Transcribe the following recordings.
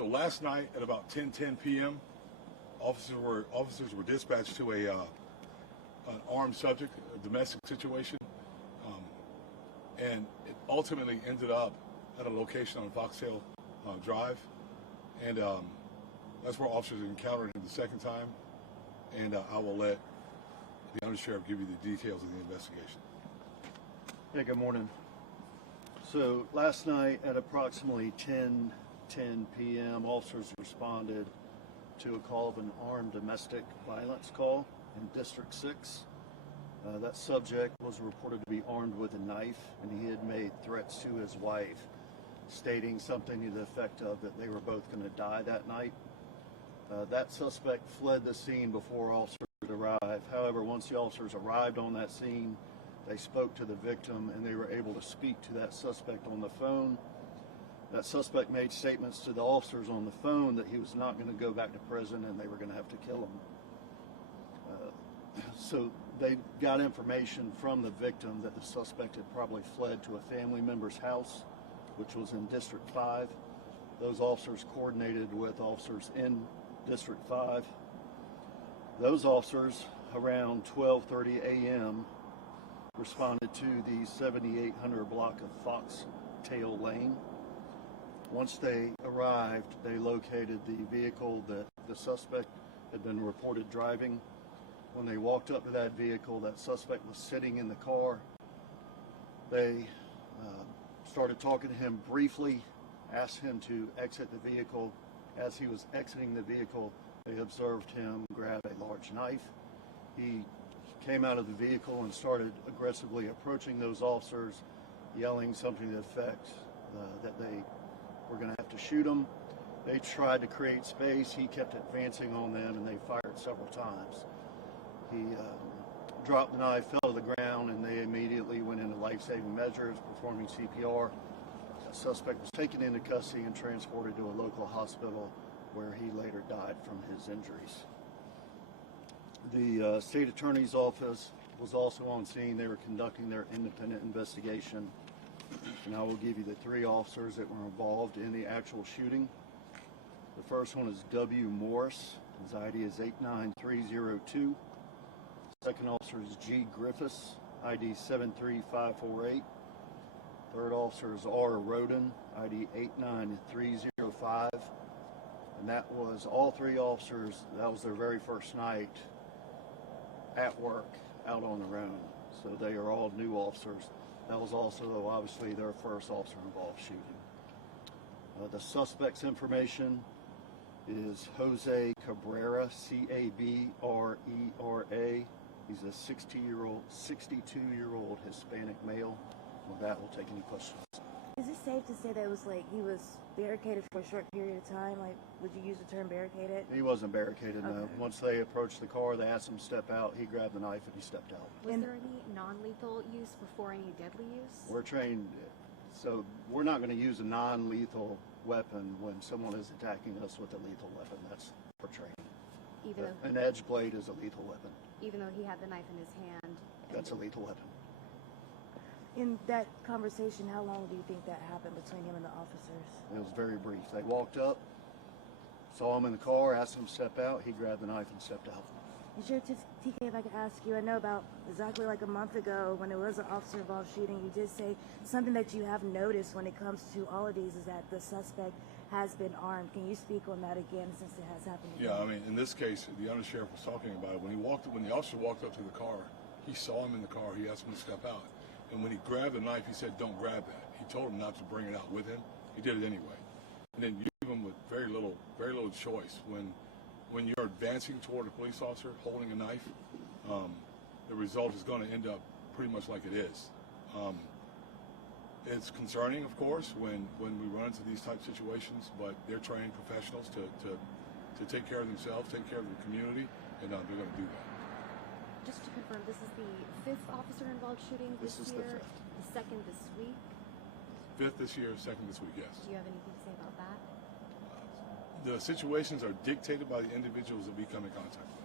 So last night at about 10:10 p.m., officers were dispatched to an armed subject, a domestic situation, and it ultimately ended up at a location on Foxtail Drive, and that's where officers encountered him the second time. And I will let the Undersheriff give you the details of the investigation. Yeah, good morning. So last night at approximately 10:10 p.m., officers responded to a call of an armed domestic violence call in District 6. That subject was reported to be armed with a knife, and he had made threats to his wife, stating something to the effect of that they were both going to die that night. That suspect fled the scene before officers arrived. However, once the officers arrived on that scene, they spoke to the victim and they were able to speak to that suspect on the phone. That suspect made statements to the officers on the phone that he was not going to go back to prison and they were going to have to kill him. So they got information from the victim that the suspect had probably fled to a family member's house, which was in District 5. Those officers coordinated with officers in District 5. Those officers, around 12:30 a.m., responded to the 7800 block of Foxtail Lane. Once they arrived, they located the vehicle that the suspect had been reported driving. When they walked up to that vehicle, that suspect was sitting in the car. They started talking to him briefly, asked him to exit the vehicle. As he was exiting the vehicle, they observed him grab a large knife. He came out of the vehicle and started aggressively approaching those officers, yelling something to the effect that they were going to have to shoot him. They tried to create space. He kept advancing on them, and they fired several times. He dropped the knife, fell to the ground, and they immediately went into life-saving measures, performing CPR. The suspect was taken into custody and transported to a local hospital where he later died from his injuries. The state attorney's office was also on scene. They were conducting their independent investigation. And I will give you the three officers that were involved in the actual shooting. The first one is W. Morris. His ID is 89302. Second officer is G. Griffiths, ID 73548. Third officer is R. Roden, ID 89305. And that was all three officers, that was their very first night at work, out on their own. So they are all new officers. That was also obviously their first officer involved shooting. The suspect's information is Jose Cabrera, C-A-B-R-E-R-A. He's a 62-year-old Hispanic male. With that, we'll take any questions. Is it safe to say that it was like he was barricaded for a short period of time? Like, would you use the term barricaded? He wasn't barricaded, okay. No. Once they approached the car, they asked him to step out. He grabbed the knife and he stepped out. Was there any non-lethal use before any deadly use? We're trained, so we're not going to use a non-lethal weapon when someone is attacking us with a lethal weapon. That's for training. Even though an edge blade is a lethal weapon. Even though he had the knife in his hand. That's a lethal weapon. In that conversation, how long do you think that happened between him and the officers? It was very brief. They walked up, saw him in the car, asked him to step out. He grabbed the knife and stepped out. And sure, TK, if I could ask you, I know about exactly like a month ago when it was an officer-involved shooting, you did say something that you have noticed when it comes to all of these is that the suspect has been armed. Can you speak on that again since it has happened again? Yeah, I mean, in this case, the Undersheriff was talking about it. When the officer walked up to the car, he saw him in the car. He asked him to step out. And when he grabbed the knife, he said, "Don't grab that." He told him not to bring it out with him. He did it anyway. And then you leave him with very little choice. When you're advancing toward a police officer holding a knife, the result is going to end up pretty much like it is. It's concerning, of course, when we run into these type of situations, but they're trained professionals to take care of themselves, take care of the community, and they're going to do that. Just to confirm, this is the fifth officer-involved shooting this year? This is the fifth. The second this week? Fifth this year, second this week, yes. Do you have anything to say about that? The situations are dictated by the individuals that we come in contact with.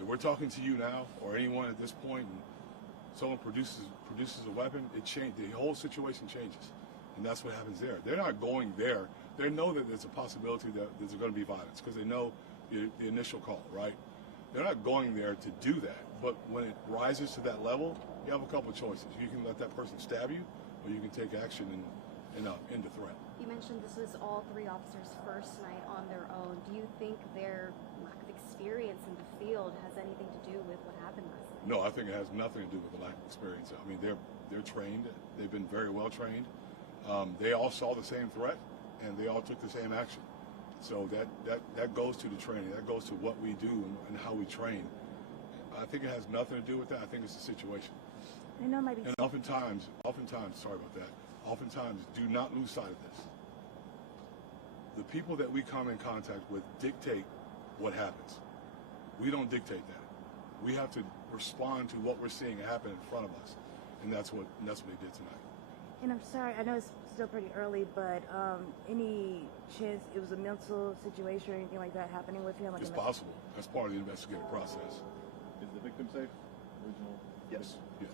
If we're talking to you now, or anyone at this point, and someone produces a weapon, the whole situation changes. And that's what happens there. They're not going there they know that there's a possibility that there's going to be violence because they know the initial call, right? They're not going there to do that, but when it rises to that level, you have a couple of choices. You can let that person stab you, or you can take action and end the threat. You mentioned this was all 3 officers' first night on their own. Do you think their lack of experience in the field has anything to do with what happened last night? No, I think it has nothing to do with the lack of experience. I mean, they're trained. They've been very well trained. They all saw the same threat, and they all took the same action. So that goes to the training. That goes to what we do and how we train. I think it has nothing to do with that. I think it's the situation. I know it might be. And oftentimes, sorry about that. Oftentimes, do not lose sight of this. The people that we come in contact with dictate what happens. We don't dictate that. We have to respond to what we're seeing happen in front of us, and that's what he did tonight. And I'm sorry, I know it's still pretty early, but any chance it was a mental situation or anything like that happening with him? Like It's possible. That's part of the investigative process. Is the victim safe? Original? Yes. Yes.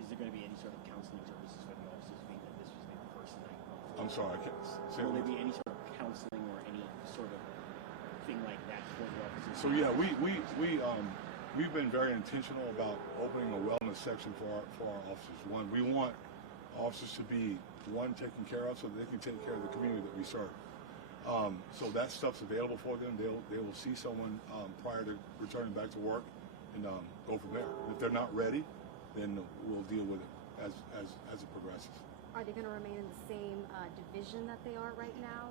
Is there going to be any sort of counseling services for the officers, being that this was their first night? I'm sorry, I can't say Will what. there be any sort of counseling or any sort of thing like that for the officers? So yeah, we've been very intentional about opening a wellness section for our officers. One, we want officers to be taken care of so that they can take care of the community that we serve. So that stuff's available for them. They will see someone prior to returning back to work and go from there. If they're not ready, then we'll deal with it as it progresses. Are they going to remain in the same division that they are right now?